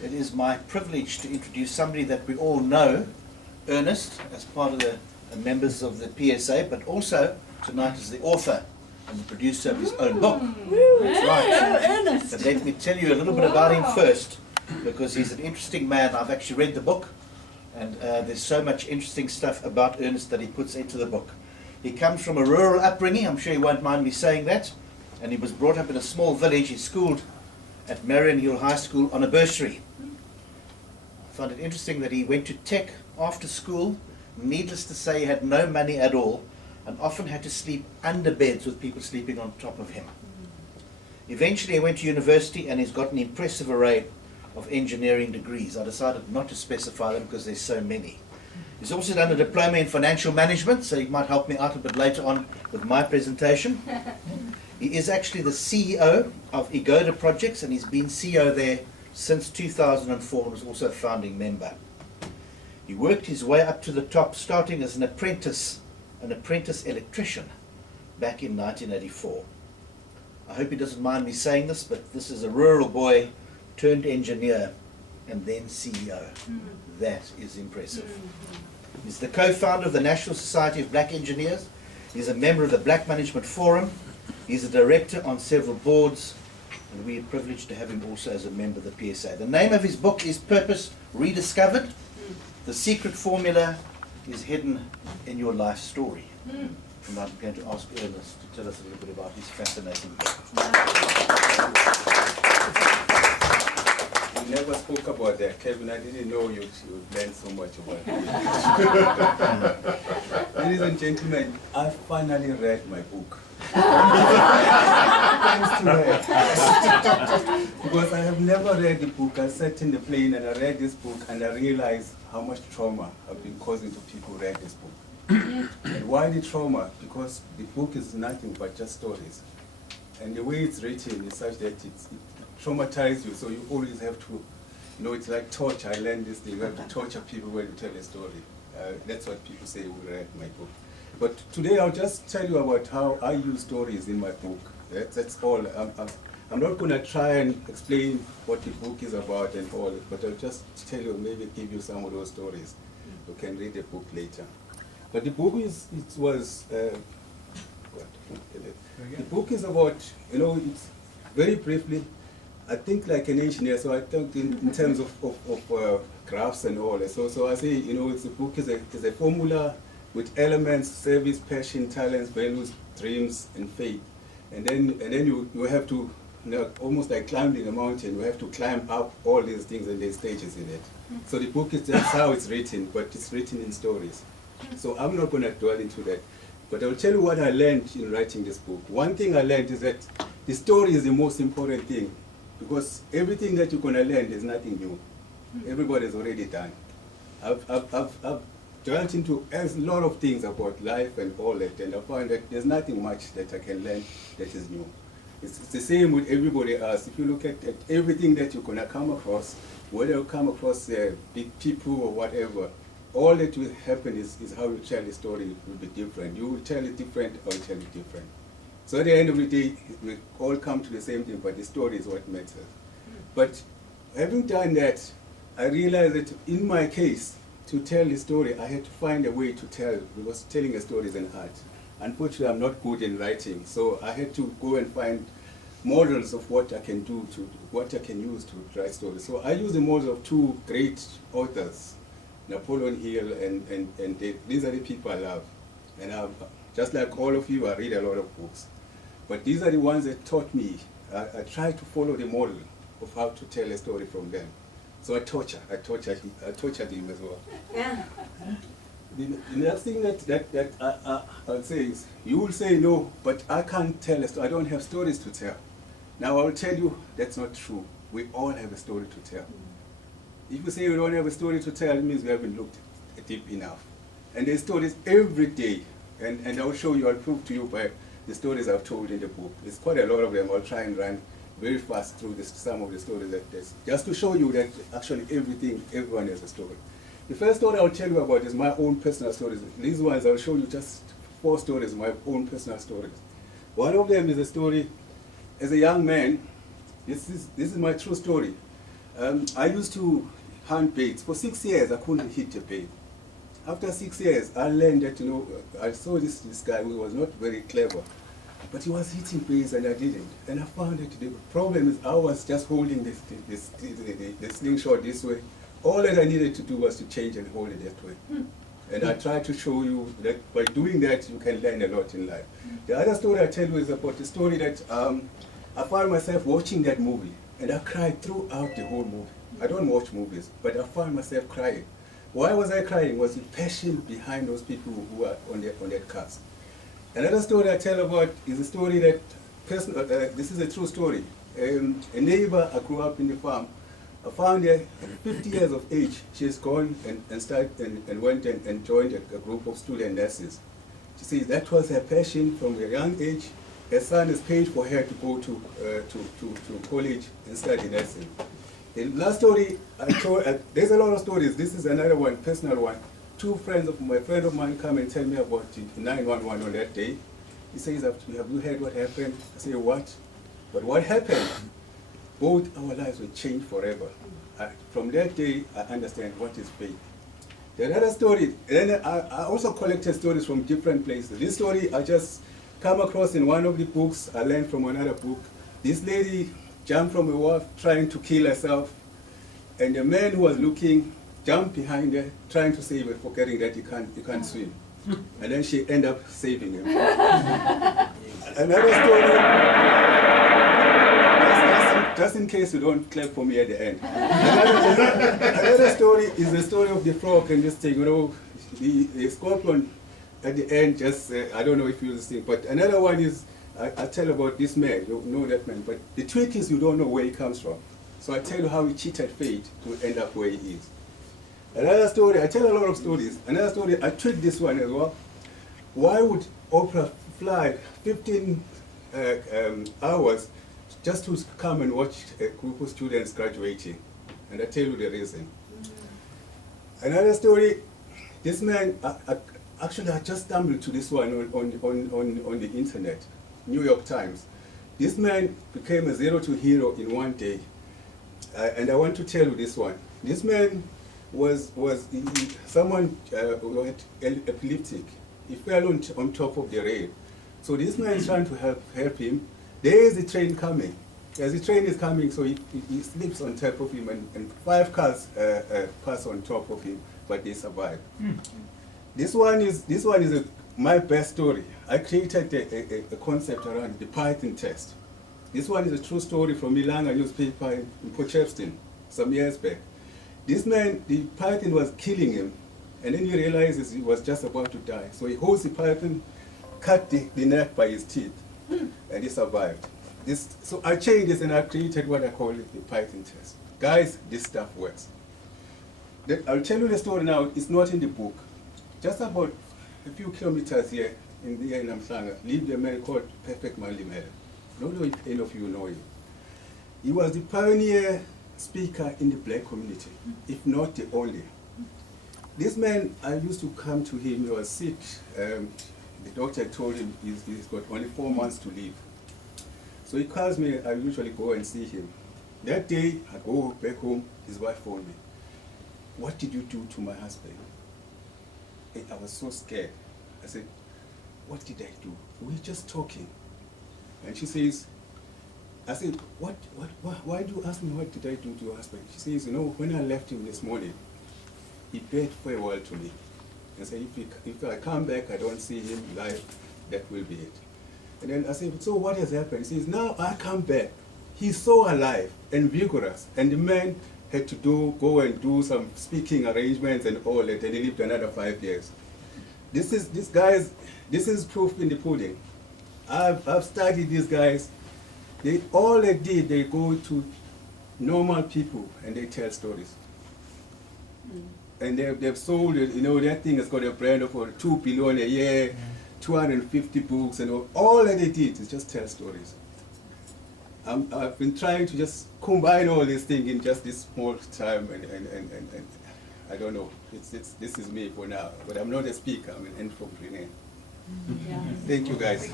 It is my privilege to introduce somebody that we all know, Ernest, as part of the members of the PSA, but also tonight as the author and the producer of his own book. That's right. Ernest. But let me tell you a little bit about him first, because he's an interesting man. I've actually read the book, and there's so much interesting stuff about Ernest that he puts into the book. He comes from a rural upbringing, I'm sure you won't mind me saying that, and he was brought up in a small village. He's schooled at Marion Hill High School on a bursary. I found it interesting that he went to tech after school. Needless to say, he had no money at all and often had to sleep under beds with people sleeping on top of him. Eventually he went to university and he's got an impressive array of engineering degrees. I decided not to specify them because there's so many. He's also done a diploma in financial management, so he might help me out a bit later on with my presentation. He is actually the CEO of Ngubo Projects, and he's been CEO there since 2004 and was also a founding member. He worked his way up to the top, starting as an apprentice electrician back in 1984. I hope he doesn't mind me saying this, but this is a rural boy turned engineer and then CEO. That is impressive. He's the co-founder of the National Society of Black Engineers. He's a member of the Black Management Forum. He's a director on several boards, and we are privileged to have him also as a member of the PSA. The name of his book is Purpose Rediscovered. The secret formula is hidden in your life story. And I'm going to ask Ernest to tell us a little bit about his fascinating book. You never spoke about that, Kevin. I didn't know you learned so much about it. Ladies and gentlemen, I finally read my book. Thanks to her. Because I have never read the book. I sat in the plane and I read this book and I realized how much trauma I've been causing to people who read this book. And why the trauma? Because the book is nothing but just stories. And the way it's written is such that it traumatizes you, so you always have to, you know, it's like torture. I learned this thing, you have to torture people when you tell a story. That's what people say who read my book. But today I'll just tell you about how I use stories in my book. That's all. I'm not going to try and explain what the book is about and all, but I'll just tell you, maybe give you some of those stories. You can read the book later. But the book the book is about, you know, it's very briefly, I think like an engineer, so I think in terms of graphs and all. So I say, you know, the book is a formula with elements, service, passion, talents, values, dreams, and faith. And then you have to, you know, almost like climbing a mountain, you have to climb up all these things and there's stages in it. So the book is just how it's written, but it's written in stories. So I'm not going to dwell into that. But I'll tell you what I learned in writing this book. One thing I learned is that the story is the most important thing, because everything that you're going to learn is nothing new. Everybody's already done. I've dwelt into a lot of things about life and all that, and I find that there's nothing much that I can learn that is new. It's the same with everybody else. If you look at everything that you're going to come across, whether you come across big people or whatever, all that will happen is how you tell the story will be different. You will tell it different or tell it different. So at the end of the day, we all come to the same thing, but the story is what matters. But having done that, I realized that in my case, to tell the story, I had to find a way to tell, because telling a story is an art. Unfortunately, I'm not good in writing, so I had to go and find models of what I can do, what I can use to write stories. So I use the model of two great authors, Napoleon Hill, and these are the people I love. And just like all of you, I read a lot of books. But these are the ones that taught me. I try to follow the model of how to tell a story from them. So I tortured him as well. Yeah. The next thing that I'll say is, you will say, no, but I can't tell a story. I don't have stories to tell. Now I'll tell you, that's not true. We all have a story to tell. If you say we don't have a story to tell, it means we haven't looked deep enough. And there's stories every day. And I'll show you, I'll prove to you by the stories I've told in the book. There's quite a lot of them. I'll try and run very fast through some of the stories that there's, just to show you that actually everyone has a story. The first story I'll tell you about is my own personal stories. These ones I'll show you just 4 stories, my own personal stories. One of them is a story as a young man. This is my true story. I used to hunt baits. For 6 years, I couldn't hit a bait. After 6 years, I learned that, I saw this guy who was not very clever, but he was hitting baits and I didn't. And I found that the problem is I was just holding the slingshot this way. All that I needed to do was to change and hold it that way. And I try to show you that by doing that, you can learn a lot in life. The other story I tell you is about the story that I found myself watching that movie, and I cried throughout the whole movie. I don't watch movies, but I found myself crying. Why was I crying? Was the passion behind those people who were on that cast. Another story I tell about is a story that, this is a true story. A neighbor I grew up in the farm, I found her at 50 years of age. She's gone and went and joined a group of student nurses. She says that was her passion from a young age. Her son has paid for her to go to college and study nursing. The last story I told, there's a lot of stories. This is another one, personal one. My friend of mine come and tell me about 911 on that day. He says, have you heard what happened? I say, what? But what happened? Both our lives will change forever. From that day, I understand what is faith. The other story, and then I also collected stories from different places. This story I just come across in one of the books I learned from another book. This lady jumped from a wharf trying to kill herself, and the man who was looking jumped behind her, trying to save her, forgetting that he can't swim. And then she ended up saving him. Another story, just in case you don't clap for me at the end. Another story is the story of the frog and this thing, the scorpion at the end, just, I don't know if you listen, but another one is, I tell about this man, you know that man, but the trick is you don't know where he comes from. So I tell you how he cheated fate to end up where he is. Another story, I tell a lot of stories. Another story, I tricked this one as well. Why would Oprah fly 15 hours just to come and watch a group of students graduating? And I tell you the reason. Another story, this man, actually I just stumbled to this one on the internet, New York Times. This man became a zero to hero in one day. And I want to tell you this one. This man was someone who had epileptic. He fell on top of the rail. So this man is trying to help him. There is a train coming. As the train is coming, so he slips on top of him, and 5 cars pass on top of him, but they survive. This one is my best story. I created a concept around the Python test. This one is a true story from Milanga newspaper in Potchefstroom some years back. This man, the python was killing him, and then he realizes he was just about to die. So he holds the python, cut the neck by his teeth, and he survived. So I changed this and I created what I call it the Python test. Guys, this stuff works. I'll tell you the story now. It's not in the book. Just about a few kilometers here in Namhlanga lived a man called Perfect Malimela. I don't know if any of you know him. He was the pioneer speaker in the black community, if not the only. This man, I used to come to him. He was sick. The doctor told him he's got only 4 months to live. So he calls me. I usually go and see him. That day, I go back home. His wife phoned me. What did you do to my husband? I was so scared. I said, what did I do? We were just talking. And she says, I said, why do you ask me what did I do to your husband? She says, when I left him this morning, he bade farewell to me. And said, if I come back, I don't see him live, that will be it. And then I said, so what has happened? He says, now I come back. He's so alive and vigorous. And the man had to go and do some speaking arrangements and all that, and he lived another 5 years. This is proof in the pudding. I've studied these guys. All they did, they go to normal people and they tell stories. And they've sold it, that thing has got a brand of over 2 billion a year, 250 books, and all that they did is just tell stories. I've been trying to just combine all these things in just this small time, and I don't know. This is me for now, but I'm not a speaker. I'm an entrepreneur. Yeah. Thank you, guys.